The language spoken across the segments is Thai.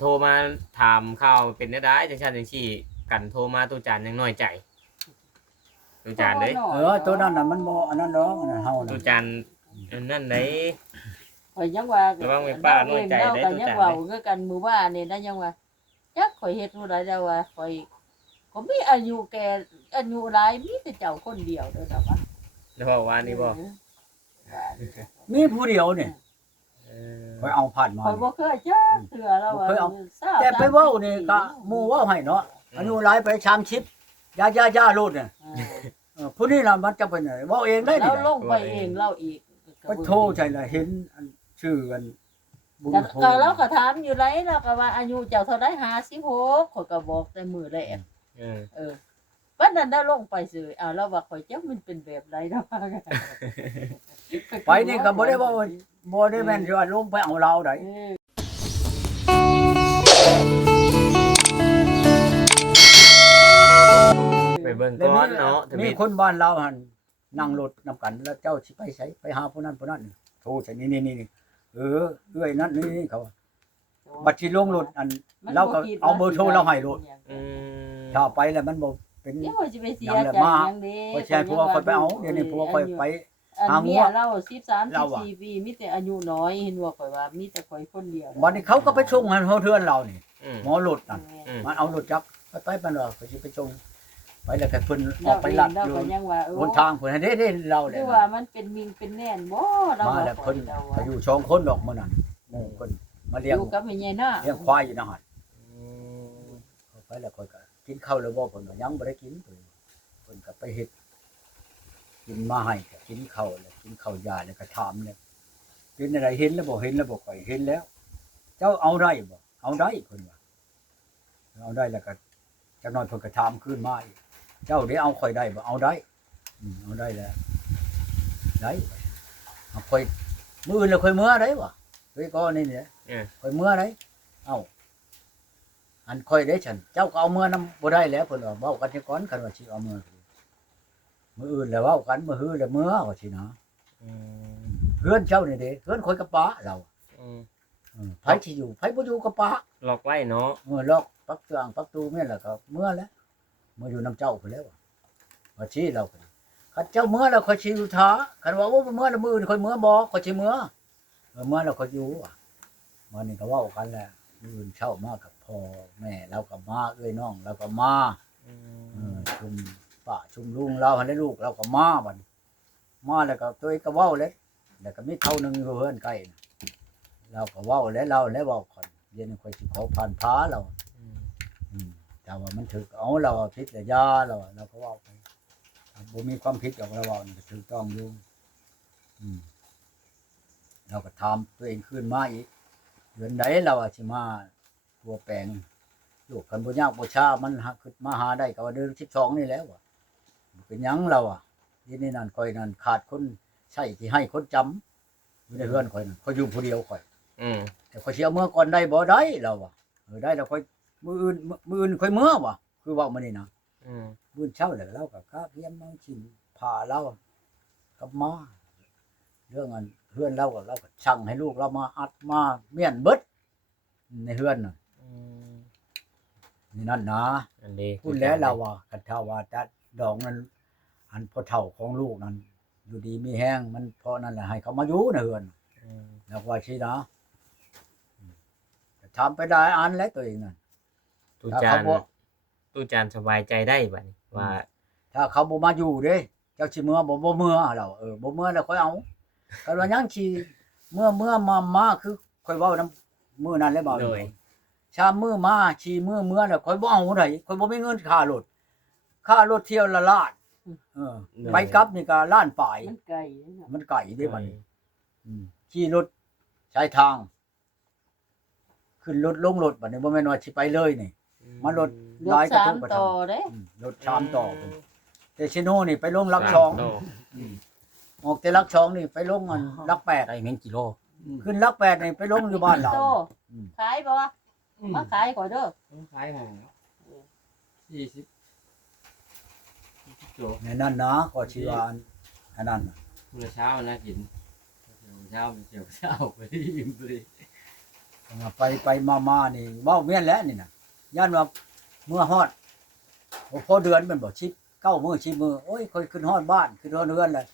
โทรมาถามข่าวเป็นได้จังซั่นจังซี่กันโทรมาตูจานยังน้อยใจตูจานเด้ยเออตัวนั้นน่ะมันบ่อันนั้นดอกอันนั้นเฮาตูน่ะจานอันนั่นเด้ ข่อยยังว่าระวังไว้ป้าน้อยใจเล่าได้กันตัวยังจ่ายว่าได้เมื่อกันมือว่านี่นะยังว่าจักข่อยเฮ็ดบ่ได้แล้วว่าข่อยก็มีอายุแก่อายุหลายมีแต่เจ้าคนเดียวเด้อนะว่าแล้วบอกว่านี่บ่มีผู้เดียวนี่เออ ไปเอาผ่านมา ข่อยบ่เคยเจอเถื่อแล้วว่าบ่เคยเอาทราบแต่ไปเว้านี่ก็หมู่เว้าให้เนาะอายุหลายไปชามชิปยาๆๆโลดน่ะเออเออผู้นี้น่ะมันจะเป็นอะไรเว้าเองได้แล้นี่วลน่ะงไปเองเล่าอีกไปโทรใช่ล่ะเห็นอันชื่อกันบุญก็โทรก็เราก็ถามอยู่ไรแล้วก็ว่าอายุเจ้าเท่าได56ข่อยก็บอกแต่มื้อแรกเออเออวันนั้นได้ลงไปซื้ออ้าวแล้วว่าข่อยจักมันเป็นแบบไรเนาะไปนี่ก็บ่ได้ว่า บ่ได้แม่นสิว่าลงไปเอาเราได้เออไปเบิ่งก่อนเนาะทมีวิตคนบ้านเราหั่นนั่งรถนํกัน แล้วเจ้าสิไปไสไปหาผู้นั้นผู้นั้นโทรใส่นี่นี่นี่เออเอ้อยนั่นนี่เขาว่าบัดสิลงรถอัน เราก็เอาเบอร์โทรเราให้โลดอืมถ้าไปแล้วมันบ่เป็น เดี๋ยวข่อยสิไปเสียยังแหละใจมายังเด้ พอแชร์ผัวค่อยไปเอาเดี๋ยวนี้ผัวค่อยไป อันหาหมู่เมียเรา13เราอะ14ปีมีแต่อายุน้อยเห็นว่าข่อยว่ามีแต่ข่อยคนเดียววันนี้เขาก็ไปส่งให้เฮาเทือนเรานี่อืมหมอรถนั่นอืมมันเอารถจักรไปไปมันว่าเขาสิไปส่งไปแล้วก็เพิ่นอเราอกไปลัดเราอยู่ก็ยังว่าเออหนทางเพิ่นให้เด้เด้เราแหคืละอว่ามันเป็นมิงเป็นแน่นบ่เรามาว่าแล้วข่อเพิ่ยนเราเขาว่าอยู่สองคนดอกมื้อนั้นหมู่เพิ่นมาอเลี้ยงยู่กับแม่ใหญ่หน้าเลี้ยงควายอยู่นะหั่นอืมเขาไปแล้วค่อยก็กินข้าวแล้วบ่เพิ่นว่ายังบ่ได้กินเพิ่นเพิ่นก็ไปเฮ็ด กินมาให้ก็กินข้าวแล้วกินข้าวยาแล้วก็ถามเลยเป็นอะไรเห็นแล้วบ่เห็นแล้วบ่ค่อยเห็นแล้ว เจ้าเอาได้บ่เอาได้เพิ่นว่าเอาได้แล้วก็จักหน่อยเพิ่นก็ถามขึ้นมาอีกเจ้าได้เอาค่อยได้บ่เอาได้อืมเอาได้แล้วได้เอาค่อยมื้ออื่นแล้วค่อยมื้อได้บ่เฮ้ยก็นี่เนี่ยเออค่อยมื้อได้เอ้าอันค่อยได้ฉัน เจ้าก็เอามื้อนำบ่ได้แล้วเพิ่นว่าเว้ากันจังก่อนคันว่าสิเอามื้อ มื้ออื่นแล้วเว้ากันมื้อฮื้อแล้วมื้อว่าสินะอืมเพื่อนเจ้านี่เด้เพื่อนค่อยกับป้าเราอืมเออไผสิอยู่ไผบ่อยู่กับป้าล็อกไว้เนาะเมื่อลอกปักเตืองปักตูแม่นแล้วก็เมื่อแล้วเมื่ออยู่น้ำเจ้าพุ่นแล้วอะว่าชี้เราพุ่นคันเจ้าเมื่อแล้วค่อยสิอยู่ท้าคันว่าโอ้เมื่อแล้วมื้ออื่นค่อยเมื่อบ่ค่อยสิเมื่อเออเมื่อแล้วค่อยอยู่อะวันนี้ก็เว้ากันแหละมื้ออื่นเช้ามากับพ่อแม่เราก็มาเอ้ยน้องเราก็มา อืเอมอชุม ป้าชุมลุงเราหันได้ลูกเราก็มาบัดนี้มาแล้วก็ตัวเองก็เว้าเลยแล้วก็มีเท่านึงอยู่เฮือนใกล้น่ะเราก็เว้าแล้วเราแล้วเว้าก่อนเย็นค่อยสิขอผ่านพาเราอืมอืมแต่ว่ามันถึกเอาเราอะผิดแต่ยาเราอะเราก็เว่าไปบ่มีความผิดหรอกเราเว่านี่ก็ถูกต้องอยู่อืมเราก็ทำตัวเองขึ้นมาอีกเดือนใดเราอะสิมาตัวแปลงลูกกันบ่ยากบ่ช้ามันหาขึ้นมาหาได้ก็ว่าเดือน12นี่แล้วอะ เป็นหยังเราอะทีนี่นั่นค่อยนั่นขาดคนใช่ที่ให้คนจำอยู่ในเรือนข่อยนั่นข่อยอยู่ผู้เดียวข่อย อืมแต่ข่อยสิเอาเมื่อก่อนได้บ่ได้เราอะเออได้แล้วข่อยมื้ออื่นมื้อมื้ออื่นข่อยเมื่อว่ะคือเว้ามานี่นะอืมมื้อเช้าแล้วเราก็คาเพียมมาชิมพาเรากับมาเรื่องอันเฮือนเราก็เราก็สั่งให้ลูกเรามาอัดมาเมียนเบิดในเฮือนน่ะอืมนี่นั่นนะอันนี้พูดแล้วเราว่าคันถ้าว่าจะ ดองนั้นอันพ่อเฒ่าของลูกนั้น อยู่ดีมีแห้งมันเพราะนั่นแหละให้เขามาอยู่ในเฮือนอืมแล้วว่าสินะอืมทำไปได้อันแล้วตัวเองนั่นตูถ้าจาเขานบ่ตูจานสบายใจได้บัดนี้ว่า ถ้าเขาบ่มาอยู่เด้ เจ้าสิเมื่อบ่บ่เมื่อเราเออบ่เมื่อแล้วค่อยเอากันว่ายังสิเมื่อเมื่อมามาคือค่อยเว้านํมื้อนั้นแล้วบ่โดยชามมื้อมาชีมื้อเมื่อแล้วค่อยบ่เอาได้ค่อยบ่มีเงินค่ารถ ค่ารถเที่ยวละล้านเออไปกลับนี่ก็ล้านปลาย มันไกลเนาะมันไกลเด้บัดนี้อืมขี่รถใช้ทาง ขึ้นรถลงรถบัดนี้บ่แม่นว่าสิไปเลยนี่มันรถรหลายถกระสาทมงกระทงต่อเด้อืมรถชามต่อพุ่นแต่ชิโน่นี่ไปลงลักสองสามโตออกแต่ลักสองนี่ไปลงอันลักแปดได้เงินกิโลขึ้นลักแปดนี่ไปลงอยู่บ้านเรา โตอืม ขายบ่วะมาขายก่อนเด้อขายห่างสี่สิบ โลในนั้นนะก็ชีวาอันอันนั้นน่ะเมื่อเช้านะกินเช้าเช้าเช้าไปอิ่มเลยว่าไปไปมามานี่เว้าเมียนแล้วนี่น่ะย่านว่าเมื่อฮอดบ่พอเดือนแมันบ่ชิปเก้ามื้อชิปมื้อโอ้ยค่อยขึ้นฮอดบ้านขึ้นฮอดเรือนเลย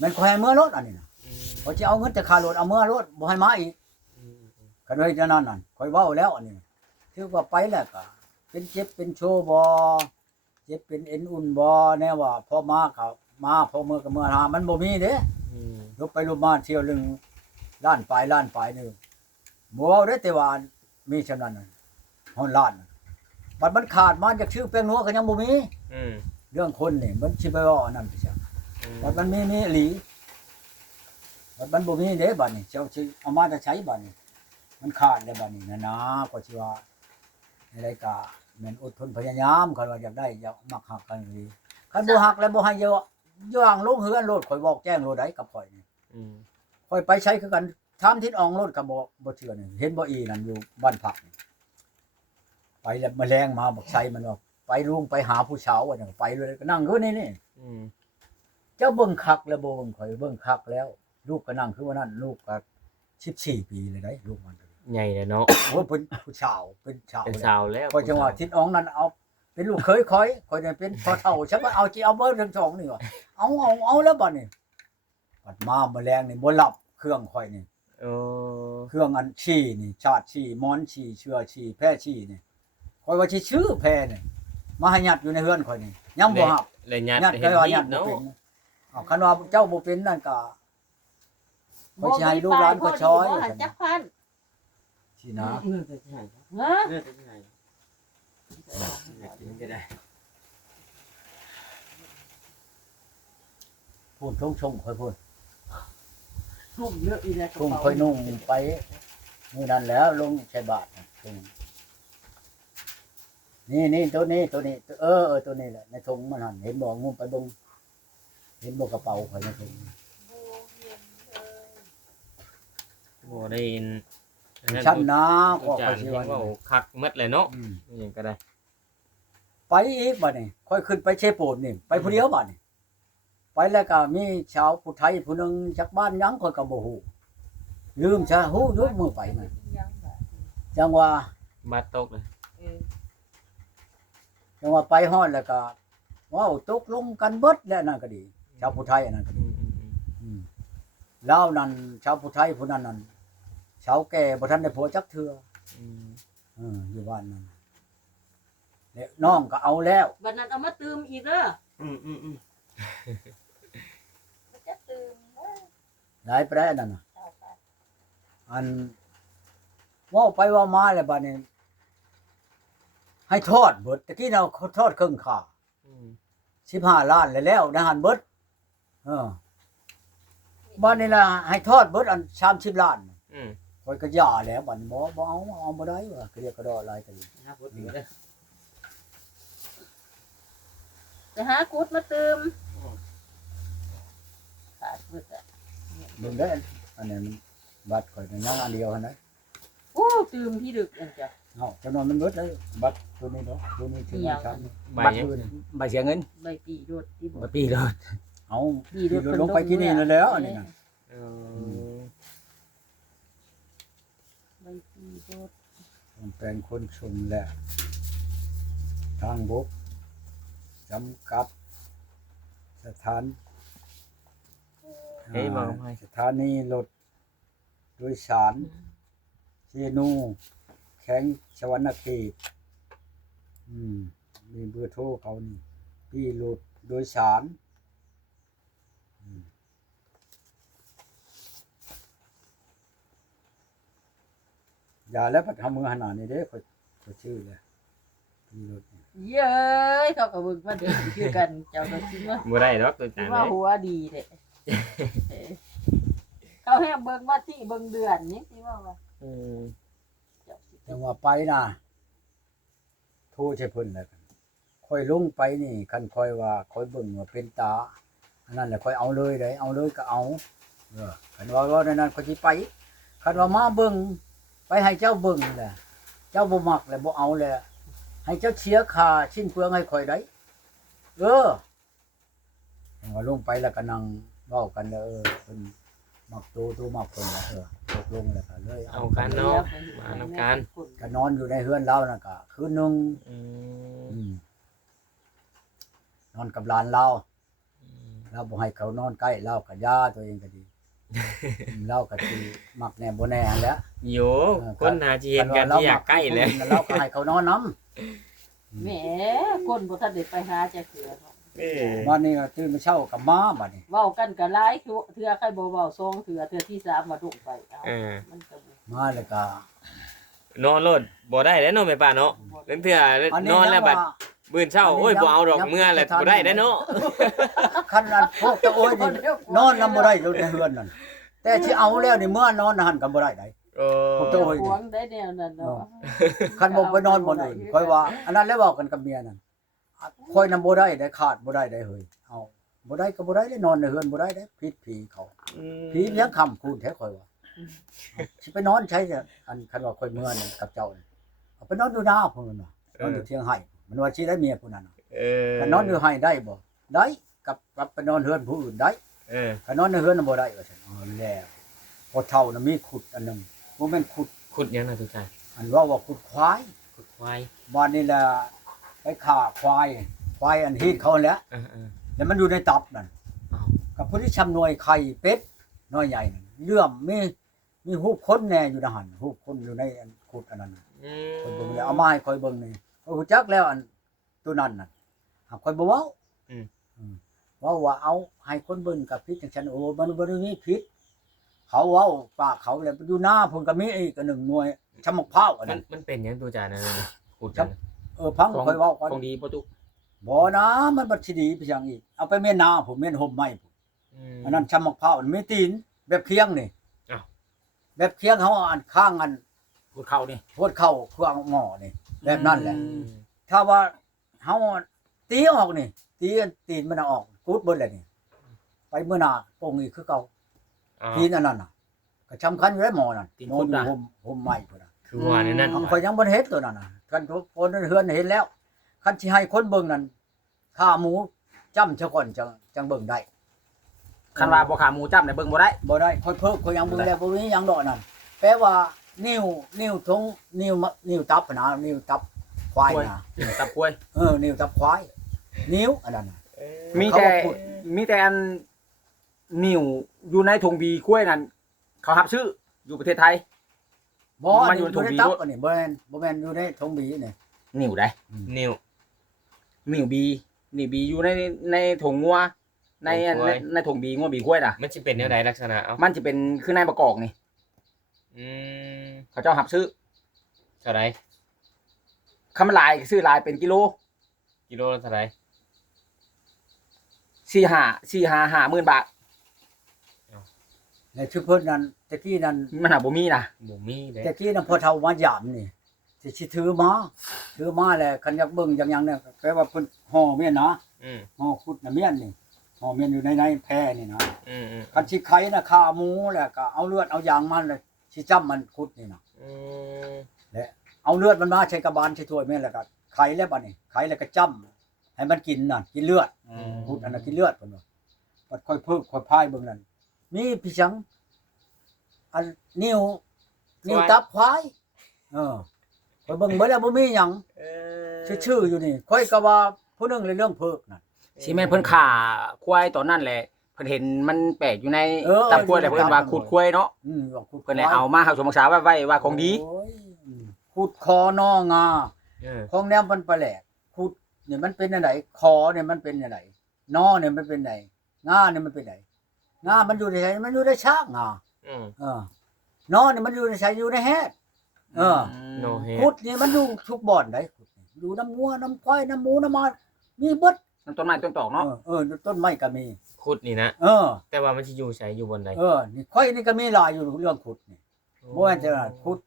มันค่อยให้เมื่อรถอันนี้น่ะอืมพอจะเอาเงินแต่ค่ารถเอาเมื่อรถบ่ให้มาอีกอืมอืมกันไว้จะนั่นนั่นค่อยเว้าแล้วอันนี้ถือว่าไปแล้วก็เป็นเจ็บเป็นโชว์บ่ เจ็บเป็นเอ็นอุ่นบ่แน่ว่าพอมาเขามาพอเมื่อก็เมื่อหามันบ่มีเด้อืมลบไปลบมาเที่ยวเรื่องล้านปลายล้านปลายนี่บ่เว้าได้แต่ว่ามีชำนั้นน่ะฮอนล้านน่ะบัดมันขาดมาจากชื่อแป้งนัวก็ยังบ่มี อืมเรื่องคนนี่มันสิไปเว่าอันนั้นไปซะอืมบัดมันมีมีอีหลีบัดมันบ่มีเด้บัดนี้เจ้าสิเอามาจะใช้บัดนี้ มันขาดแล้วบัดนี้นะนะก็สิว่าในรายการ แม่นอดทนพยายามคันว่าอยากได้อยากมักหักกันอีหลีคันบ่หักแล้วบ่ให้เยอะย่างลงเฮือนโลดข่อยบอกแจ้งโลดได้กับข่อยนี่อืมค่อยไปใช้คือกันถามทิศอองรถก็บ่บ่เชื่อนี่เห็นบ่อีนั่นอยู่บ้านผักนี่ไปแล้วแมลงมาบอกใส่มันว่าไปลุงไปหาผู้สาวว่าจังไปเลยก็นั่งอยู่นี่นี่อืมเจ้าเบิ่งคักแล้วบ่เบิ่งข่อยเบิ่งคักแล้ว ลูกก็นั่งคือว่านั่นลูกก็14ปีเลยได้ลูกมัน ใหญ่เลยเนาะโอ้ยเป็นผู้สาวเป็นสาวเป็นแล้วสาวแล้วข่อยจังว่าทิศอองนั้นเอา เป็นลูกเคยข่อยข่อยเนี่ยเป็นพ่อเฒ่าฉันว่าเอาจิเอาเบอร์ทั้งสองนี่ว่าเอาเอาเอาแล้วบัดนี้บัดมาแมลงนี่บ่หลับเครื่องข่อยนี่โอ้เครื่องอันฉี่นี่ ชาติฉี่มอนฉี่เชื่อฉี่แพร่ฉี่นี่ข่อยว่าสิชื่อแพร่นี่มาให้ยัดอยู่ในเฮือนข่อยนี่ยังบ่ฮับเลยยัดยัดเห็ก็นว่ามียัดดบ่เนาะเป็นเอาคันว่าเจ้าบ่เป็นนั่นก็ข่อยสิให้ลูกหลานก็ช้อยบ่หันจักพัน สินะเนื้อจะใช่ฮะเนื้อจะใช่อยากกินก็ได้พูดชงชงข่อยพูดทุ่มเยอะอีแล้วชงข่อยนุ่งไปมื้อนั้นแล้วลงใส่บาตรน่ะชงนี่นี่ตัวนี้ตัวนี้ เออเออตัวนี้แหละในถุงมันหั่นเห็นบ่งุมไปเบิ่งเห็นบ่กระเป๋าข่อยในถุงโอ้ได้ยินอันนั้น ชั้นนะก็อาจาข่อรยย์สิเห็ว่านว่าคักหมัดเลยเนาะอืมนี่ยังก็ได้ไปอีกบัดนี้ค่อยขึ้นไปเชโปนนี่ไปผู้เดียวบัดนี้ไปแล้วก็มีชาวผู้ไทยผู้หนึงจากบ้านหยังค่อยก็บ่ฮู้ลืมซะฮู้ยกมือไปนั่นจังว่าบาดตกเลยจังว่าไปฮอดแล้วก็ว้าวตกลงกันเบิดแล้วนั่นก็ดี ชาวผู้ไทยอันนั้นก็อืดีมอืมอืม อืมลาวนั่นชาวผู้ไทยผู้นั้นนั่น ชาวแก่บ่ทันได้ผัวจักเทื่ออืมเอออยู่บ้านนั้นแล้วน้องก็เอาแล้ววันนั้นเอามาตืมอีกเด้ออืมอืมอืมจะตืมหลายแปรนั่นน่ะอันเว่าไปเว่ามาแล้วบัดนี้ ให้ทอดเบิดตะกี้เราเขาทอดครึ่งขาอืมสิบห้าล้านแล้วแล้วนะหันเบิดเออบัดนี้ล่ะให้ทอดเบิดอันสามสิบล้าน อืม คอยก็ย่าแล้วบัดนี้บ่บ่เอาเอาบ่ได้ว่ะเรียกกระดออะไรกันนะพูดถึงก็ได้จะหากุดมาตืมขาดบึดอะมึงได้ออันนี้มันบัตรข่อยก็ยังอันเดียวหั่นนะโอ้ตืมที่ดึกอันจ้ะเอ้าจำนวนมันเบิดเลยบัตรตัวนี้เนาะตัวนี้ถึงเหี่ยวชั้นใบยังใบเสียเงินใบปีรถที่บ่บ่ปีเลยเอาปีที่รถลงไปที่นี่แล้วแล้วอันนี้น่ะเออ ใบปีรถมันเป็นคนชนแหละ ทางบกจำกัดสถานเฮ้ยมองให้สถานีรถโดยสารเชนูแข้งชวรรณเขตอืมมีเบอร์โทรเขานี่พี่รถโดยสารอืมอ ย่าแล้วพัดทำมือขนาดนี้เด้ขอขอชื่อเลยพี่รถนี่เย้ยเขาก็เบิ่งมาเดินคือกันเจ้าก็คิดว่าบ่ได้ดอกตัวคิจาดนว่าเลยหัวดีเด้เออเขาให้เบิ่งว่าที่เบิ่งเดือนนี่ที่ว่าว่าอืมเจ้าสิจังว่าไปนะโทรใช่เพิ่นแล้วกันค่อยลงไปนี่คันค่อยว่าค่อยเบิ่งว่าเป็นตาอันนั้นแหละค่อยเอาเลยได้เอาเลยก็เอา เออคันว่าว่าในนั้นค่อยสิไปคันว่ามาเบิ่ง ไปให้เจ้าเบิ่งแหละเจ้าบ่มักแล้วบ่เอาแหละให้เจ้าเสียค่าชิ้นเปลืองให้ค่อยได้เออจังว่าลงไปแล้วก็นั่งเว้ากันแล้วเออเพิ่นมักตัวตัวมักคนละเออตกลงแล้วก็เลยเอากันเนาะมานำกันก็นอนอยู่ในเฮือนเราน่ะก็คืนหนึงอืมอืมนอนกับหลานเราเราบ่ให้เขานอนใกล้เราก็ย่าตัวเองก็ดีอืม เราก็สิมักแน่บ่แน่หั่นแหล้ว โยคนหาจีเห็นกันที่อยากใกล้เลยเราก็ให้เขานอนนํแหมคนบ่ทันได้ไปหาจะเถื่อเนาะเออวันนี้ก็ตื่นมาเช้ากับมาบัดนี้เว้ากันก็หลายคือเทื่อใครบ่เว้าซองเทื่อเทื่อที่สามมาดุไปเอาเออมันก็บ่มาแล้วก็นอนรถบ่ได้แล้วเนาะแม่ป้าเนาะเรื่องเถื่อนอนแล้วบัดยังว่า มื้อเช้าโอ้ยบ่เอาดอกเมื่อแล้วบ่ได้แล้วเนาะคันนั้นพวกตะโอ้ยนี่นอนนำบ่ได้อยู่ในเฮือนนั่นแต่ที่เอาแล้วนี่เมื่อนอนหันก็บ่ได้ไดโอ้ผมจะโอ้ยหวงได้แนวนั้นเนาะคันบ่ไปนอนบ่อื่นค่อยว่า อันนั้นแล้วเว้ากันกับเมียนั่นค่อยนำบ่ได้ได้ขาดบ่ได้ได้เฮ้ยเอาบ่ได้ก็บ่ได้ได้นอนในเฮือนบ่ได้ได้ผิดผีเขาอืมผีเลี้ยงคำคูณแท้ค่อยว่าสิไปนอนใช้เนี่ยอันคันว่าค่อยเมื่อนั่นกับเจ้านี่เอาไปนอนอยู่หน้าพุ่นน่ะนอนอยู่เทียงไห้ มันว่าสิได้เมียผู้นั้นน่ะเออคันนอนอยู่ไห้ได้บ่ได้กลับกลับไปนอนเฮือนผู้อื่นได้เออคันนอนในเฮือนน่ะบ่ได้ว่าซั่นอ๋อแล้วพอเท่าน่ะมีขุดอันหนึงบ่แม่นขุดขุดยังนะทุกท่านอันว่าว่าขุดควายขุดควายบ้านนี่แหละไปฆ่าควายควายอันฮีดเขาแหล้วเออเออ แล้วมันอยู่ในตับนั่นอ้าว กับผู้ที่ชำหน่วยไข่เป็ดน้อยใหญ่นั่นเลื่อมมีมีหูปคนแน่อยู่ในหันหูปคนอยู่ในอันขุดอันนั้นน่ะอืคนมเบิ่งเลยเอามาให้คอยเบิ่งนี่ โอ้ฮู้จักแล้วอันตัวนั้นน่ะหากคอยบ่เว้าอืม เว่าว่าเอาให้คนเบิ่งกับพิษจังซั่นโอ้มันบ่ได้มีพิษเขาเว้าปากเขาแล้วอยู่หน้าเพิ่นก็มีอีกอันหนึ่งหน่วยชะมกพร้าวอันมันั้นนมันเป็นยังตัวจานนั่นน่ะขุดครันั่บนน่ะเออพังคอยเว้าก่อน ของดีประตูบ่นะมันบัดสิดีไปอย่างอีก เอาไปเม่นนาผมเม่นห่มไม้ผมมอันนั้นชะมกพร้าวมันมีตีน แบบเคียงนี่อ้าว แบบเคียงเฮาอันข้างอันพูดเข้านี่ โพดเข้าเครื่องหม้อนี่ แบบนั้นแหละอืมถ้าว่าเฮาตีออกนี่ตีอันตีนมันเอาออกกูดเบิดเลยนี่ ไปเมื่อหนาปงอีกคือเก่าอ๋อตีนอันนั้นน่ะก็สำคัญอยู่ได้หมอนั่นนอนอยู่ห่มห่มไม้พุ่นน่ะคือว่าในนั้น ข่อยยังบ่เฮ็ดตัวนั้นน่ะคันทุกคนเฮือนเห็นแล้ว คันสิให้คนเบิ่งนั่นฆ่าหมูจ้ำซะก่อนจังจังเบิ่งได้ คันว่าบ่ขาหมูจ้ำในเบิ่งบ่ได้ บ่ได้ค่อยเพิ่มค่อยยังเบิ่งแล้วบ่มีหยังดอกนั่นแปลว่า นิ้วนิ้วทงนิ้วมะนิ้วตับนะนิ้วตับควายนะตับกล้วย เออนิ้วตับควาย นิ้วอันนั้นน่ะเออมีเขาแต่ว่าพูด มีแต่อันนิ่วอยู่ในถุงบีกล้วยนั่น เขาหับชื่ออยู่ประเทศไทย บ่มัอันนอยู่อยู่ในในถุงบีตับด้วยอันนี้บ่แม่นบ่แม่นอยู่ในทงบีนี่นิ่วได้นิ้ว นิ่วบีนิ่วบีอยู่ในในถุงงัว ในถุงกล้ในวย ในถุงบีงัวบีกล้วยน่ะ มันสิเป็นแนวใดลักษณะเอ้ามันจะเป็นคือในประกอบนี่ อืมเขาเจ้าหับซื้อเท่าไหร่คำลายซื้อลายเป็นกิโลกิโลละเท่าไหร่สี่ห้าสี่ห้าห้าหมื่นบาทในชุดเพิ่นนั้นตะกี้นั้นมันหาบ่มีนะบ่มีเด้ตะกี้นั้นพอเฒ่ามายามนี่สิสิถือมาถือมาแล้วคันอยากเบิ่งอย่างหยังเนี่ยแปลว่าเพิ่นห่อเมียนนะอืมห่อขุดน่ะเมียนนี่ห่อเมียนอยู่ในในแพร่นี่นะอืมอืมคันสิไข่น่ะฆ่าหมูแล้วก็เอาเลือดเอายางมันเลย สิจ้ำมันขุดนี่นะอืมเอาเลือดมันมาใช้กระบาลใช้ถ้วยแม่นแล้วก็ไข่แล้วบัดนี้ไข่แล้วก็จ้ำให้มันกินน่ะกินเลือดพูดอันนั้นกินเลือดเพิ่นว่าบัดค่อยเพิ่มค่อยพายเบิ่งนั่นมีพี่ชังอันนิ้วนิ้วตับควายเออค่อยเบิ่งเบิดแล้วบ่มีหยังเออชื่อๆอยู่นี่ค่อยก็ว่าผู้หนึงเลยเรื่องเพิกนั่นสิแม่นเพิ่นขาควายตอนนั้นแหละ เพิ่นเห็นมันแปลกอยู่ในเออ ตับกล้วยแต่เพิ่นว่าขุดควายเนาะอืมว่าขุดเพิ่นเลยเอามาเฮาสมรักษาไว้ไว้ว่าของดีโยอืมขุดคอนองาเออของแนวมันแปลกขุดเนี่ยมันเป็นอันไหนคอเนี่ยมันเป็นอันไหนนอเนี่ยมันเป็นไหนงาเนี่ยมันเป็นไหนงามันอยู่ในไหนมันอยู่ในช้างงาอืมเออนอนนี่มันอยู่ในใช้อยู่ในแฮดเออ โนเฮขุดนี่มันอยู่ทุกบ่อนได้ขุดนี่อยู่น้ำงัวน้ำควายน้ำหมูน้ำมันมีเบิด น้ำต้นไม้ต้นตอกเอเนาะอเออต้นไม้ก็มี ขุดนี่นะ เออ แต่ว่ามันสิอยู่ไสอยู่บนใดเออนี่ค่อยนี่ก็มีหลายอยู่เรื่องขุดนี่บ่ว่าจะขุด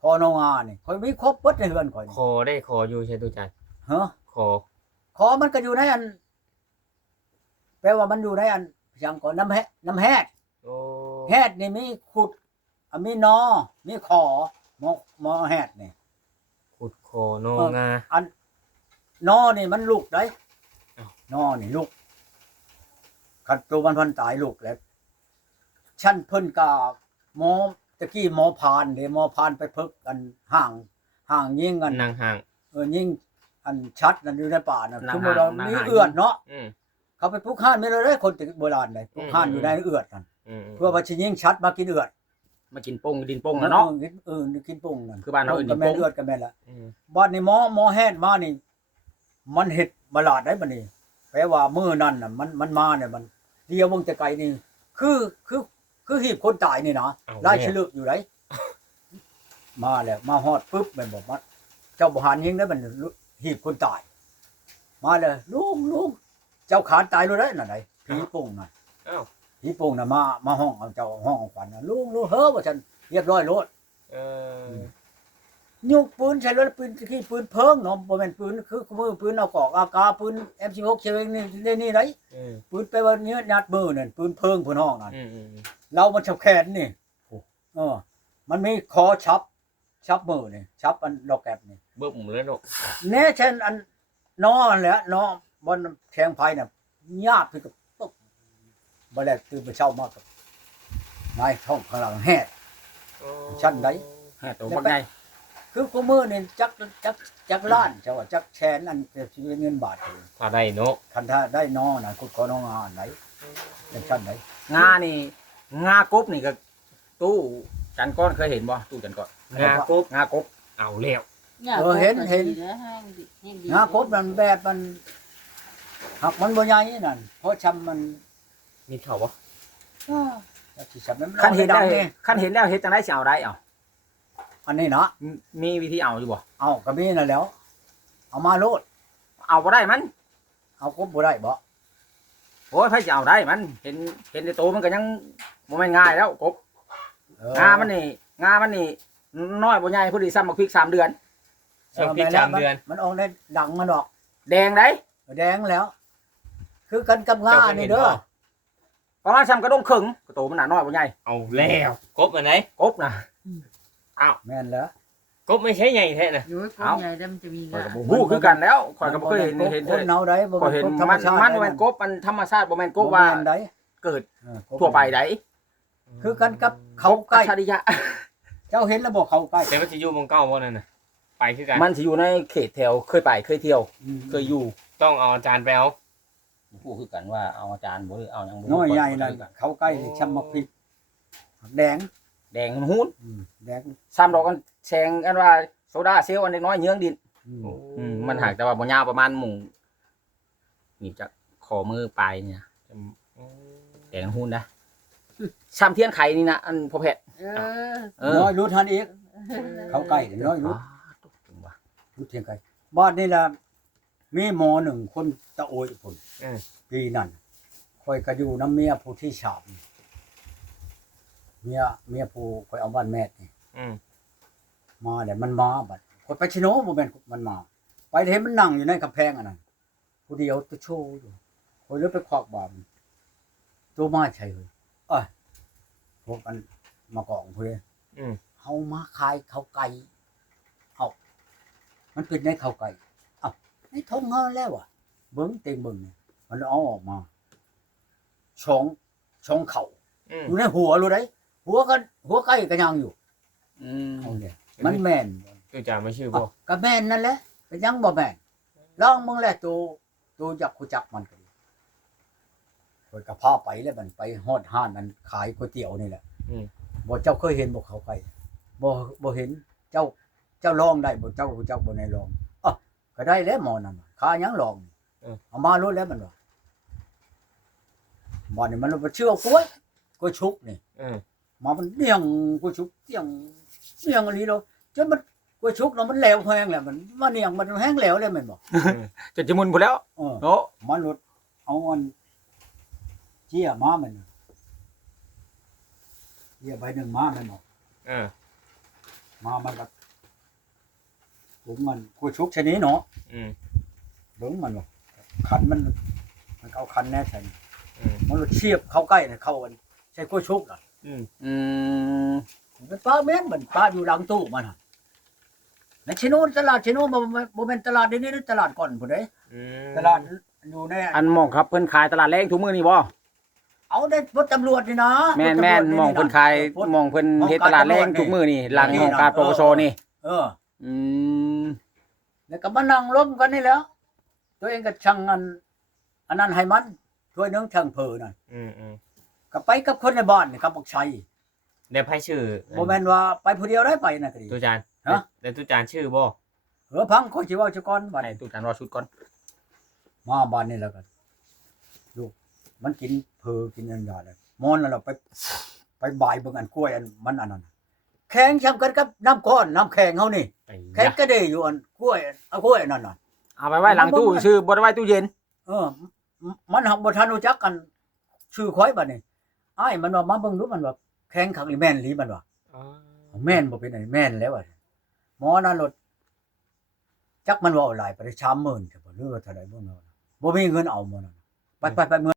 คอนองานี่ค่อยมีครบเบิดในเฮือนข่อยคนี่อได้คออยู่ใช่ตุจันฮะคอคอมันก็อยู่ในอันแปลว่ามันอยู่ในอันอย่างก่อนน้ำแฮน้ำแฮดโอ้แฮดนี่มีขุดอะมีนอ มีขอหมอหมอแฮดนี่ขุดคอโนงาอันนอนี่มันลูกได้อ้าว นอนี่ลูกขัดตัวมันพันตายลูกแล้วชั้นเพิ่นก็หมอตะกี้หมอพานเด้หมอพานไปเพิกกันห่างห่างยิงกันนางห่างเออยิงอันชัดนั่นอยู่ในป่าน่ะนางคือบ่เรานางมีหางเอื้อนเนาะอืมเขาไปปลูกข้านไม่เลยเด้คนแต่โบราณเลยปลูกข้านอยู่ในเอื้อนนั่นอืมเพื่อว่าสิยิงชัดมากินเอื้อนมากินโป่งดินโป่งแล้วเนาะออเออกินปุ้งนั่นคือบ้านเราเอิ้นก็แม่นกินปุ้งเอื้อนก็แม่นละอืมบ้านนี้หมอหมอแฮดมานี่ มันเฮ็ดบลาดได้บัดนี้แป ลว่ามื้อนั้นน่ะมันมันมาเนี่ยมันเดียวมึงแต่ไกลนี่ คือคือคือหีบคนตายนี่นะเอาไล่แน่ฉลึกอยู่ไหนมาแล้วมาฮอดปุ๊บแม่นบอกว่าเจ้าบ่หันยิงได้มันหีบคนตาย มาเลยลุงลุงเจ้าขานตายรู้ได้นั่นไหนผีโป่งน่ะอ้าว ผีโป่งน่ะมามาห้องเอาเจ้าห้องเอาขวัญน่ะลุงลุงเฮ้อว่าฉันเรียบร้อยโลด เออ ยุกปืนใช้รถปืนที่ปืนเพิงเนาะบ่แม่นปืนคือมือปืนเอากอกอากาปืน M16 เชเวงนี่นี่นี่ไหนอืมปืนไปว่าเนี้ยยัดมือนั่นปืนเพิงเพิ่นห้องนั่นอืมอืมอืมเรามันชับแขนนี่เออ มันมีคอชับ ชับมือนี่ชับอันดอกแกบนี่เบิ่มเลยเนาะแน่เช่นอันนออันแหละนอบนแทงไผน่ะยาบคือกับปุ๊บบ่แลตื่นไปเช้ามากกับนายท้องข้างหลังแฮด ชั้นใดแฮ่ตัวบักใหญ่ คือกูมือนี่จักจักจักล้านเจ้าว่าจักแชนอันเป็นชีวิตเงินบาทเลยถ้าได้เนาะคันถ้าได้นอน่ะกูขอน้องงานไหนเป็นชั้นไหนงานี่งากบนี่ก็ตู้จันก้อนเคยเห็นบ่ตู้จันก้อนงากบงากบเอาแล้วเออเห็นเห็นแล้วแห้งดิแห้งดีงาครบมันแบบมันหักมันบ่ใหญ่นั่นเพราะชำมันมีเขาบ่สิชำมันคันเห็นดัได้งนี่คันเห็นแล้วเฮ็ดจังได๋สิเอาได้เอา อันนี้เนาะมมีวิธีเอาอยู่บ่เอาก็มีนั่นแหล้ว เอามาโลดเอาบ่ได้มันเอาครบบ่ได้บ่โอ้ยไผสิเอาได้มัน เห็นเห็นในโตมันก็ยังบ่แม่นง่ายแล้วกบเอองามันนี่งามันนี่น้อยบ่ใหญ่พอดีซ้ำบักพริกสามเดือนช่วงพริกสามเดือน มันออกได้ดังมันดอก แดงได้แดงแล้ว คือกันกับงานี่เด้อประมาณซ้ำกระดงครึ่งกระโตมันหนาน้อยบ่ใหญ่เอาแล้วกบอันไหนกบนะ แม่นแล้วกบไม่ใช่ใหญ่แท้น่ะโอ้ยกบเอาใหญ่แล้วมันจะมีข่อยงาก็บ่ฮู้คือกันแล้วข่อยก็บ่เคยเห็นเห็นคเห็นนเนาได้บ่ข่อยเห็นธรรมมันชาติมันบ่แม่นกบมันธรรมชาติบ่แม่นกบว่าแม่นได้เกิดเออกบทั่วไปได้คือกันกับเขาใกล้ อัจฉริยะ เจ้าเห็นแล้วบอกเขาใกล้แต่ว่าสิอยู่หมองเก่าบ่นั่นน่ะไปคือกันมันสิอยู่ในเขตแถวเคยไปเคยเที่ยว อืมเคยอยู่ต้องเอาอาจารย์ไปเอาฮู้คือกันว่าเอาอาจารย์บ่หรือเอาหยังบ่น้อยใหญ่นั่นั่นเขาใกล้ชำมักพริกแดง แดงหุ้นอืมแดงซ้ำดอกกันแซงกันว่าโซดาเซลล์อันเล็กน้อยเยื้องดินอืมอืมมันหักแต่ว่าบ่ยาวประมาณหมู่นี่จากขอมือปลายเนี่ยแดงหุ้นนะซ้ำเทียนไข่นี่นะอันพอแพทย์เออเออน้อยรู้ทันอีก เขาใกล้น้อยรู้อ๋อถูกว่ะรู้เทียงไกลบ้านนี่ล่ะมีหมอหนึ่งคนตะโอยพุ่นปีนั้นคอยก็อยู่น้ำเมียผู้ที่ฉาบ เมียเมียผู้คอยเอาบ้านแม่นี่อืมมาเดี๋ยวมันมาบัดคนไปชิโนบ่แม่นมันมา ไปเห็นมันนั่งอยู่ในกำแพงอันนั้นผู้เดียวตะโชว์อยู่คนเลยไปควักบาปตัวมาใช่เลยเอ้ยพวกมันมากองเพื่ออืมเฮามาขายข้าวไก่เอามันเป็นในข้าวไก่เอ้าในท้องเฮาแล้วอะ เบิ้งเต็มเบิ้งนี่มันเอาออกมาช่องช่องเข่าอืมอยู่ในหัวรู้ได้ หัวกันหัวไก่ก็ยังอยู่อืมเอาเนี่ยมันแม่นตัวจานไม่ชื่อบ่อ้าวก็แม่นนั่นแหละก็ยังบ่แม่นลองมึงแหละตัวตัวจักกูจักมันก็ดีคอยกับพาไปแล้วมันไปฮอดห้านมันขายก๋วยเตี๋ยวนี่แหละอืมบ่เจ้าเคยเห็นบ่เขาไปบ่บ่เห็นเจ้าเจ้าลองได้บ่เจ้าเจ้าบ่ได้ลองอะก็ได้แล้วหมอนั่นน่ะค่าหยังลองเอามารู้แล้วมันว่าหมอนี่มันบ่เชื่อกล้วยกล้วยชุกนี่ เออ มามันเดี่ยงกล้วยชุกเดี่ยงเดี่ยงอะไรเนาะจนมันกล้วยชุกเนาะมันแหลวแห้งแล้วมันมันเดี่ยงมันแห้งแหลวเลยแมันบอกจนจะมุนพุ่นแล้วเออโอ้มันรถเอาอันเจี้ยมามันน่ะเจี้ยใบหนึ่งมามันบอกเออมามันกับผมมันกล้วยชุกชนิดเนาะอืมเบิ้งมันบอกคันมัน มันเอาคันแน่ใส่อืมมันรถเชียบเข้าใกล้เนี่ยเข้ากันใช่กล้วยชุกอะ อืม อืมมันป้าแม่นมันป้าอยู่หลังตู้มันอะในชิโน่ตลาดชิโน่บ่บ่บ่แม่นตลาดเดี๋ยวนี้นะตลาดก่อนพุ่นเด้อืมตลาดอยู่ในอันหมองครับเพิ่นขายตลาดแรงทุกมื้อนี่บ่เอาเอาได้รถตำรวจนี่นะแม่นแม่นมองเพิ่นขายมองเพิ่นเฮ็ดตลาดแรงทุกมื้อนี่หลังของการปปชนี่ เออ อืมแล้วก็มานั่งล้มกันนี่แหล้ว ตัวเองก็ช่างอันอันนั้นให้มันถ้วยหนึงช่างเพอนั่นอืมอืม ก็ไปกับคนในบ้านนี่ครับบักชัยเดี๋ยวไพ่ชื่อบ่แม่นว่าไปผู้เดียวได้ไปนะก็ดีตุจานฮะ เดี๋ยวตุจานชื่อบ่เออพังคนสิเว้าจักก่อนบัดให้ตู้จานรอชุดก่อนมาบ้านนี่แล้วกันลูกมันกินเพอกินอันยาเลยมอนแล้วเราไป ไปบ่ายเบิ่งอันกล้วยอันมันอันนั้นแข็งช้ำกันกับน้ำก้อนน้ำแข็งเฮานี่ไอ้แข็งยะก็ได้อยู่อันกล้วยอันเอากล้วยอันนั้นน่ะ เอาไปไว้หลังตู้ชื่อบ่ได้ไว้ตู้เย็น เออมมันหักบ่ทันรู้จักกัน ชื่อข่อยบัดนี้ อ้ายมันว่ามาเบิ่งดูมันว่าแข็งคักนี่แม่นหรือมันว่าอ๋อแม่นบ่เป็นไอ้แม่นแล้วอะหมอนั่นรถจักมันว่าเอาหลายไปได้30,000ก็บ่รู้ว่าเท่าใดบ่เนาะบ่มีเงินเอาหมอนั่นไปไปไปเมื่อ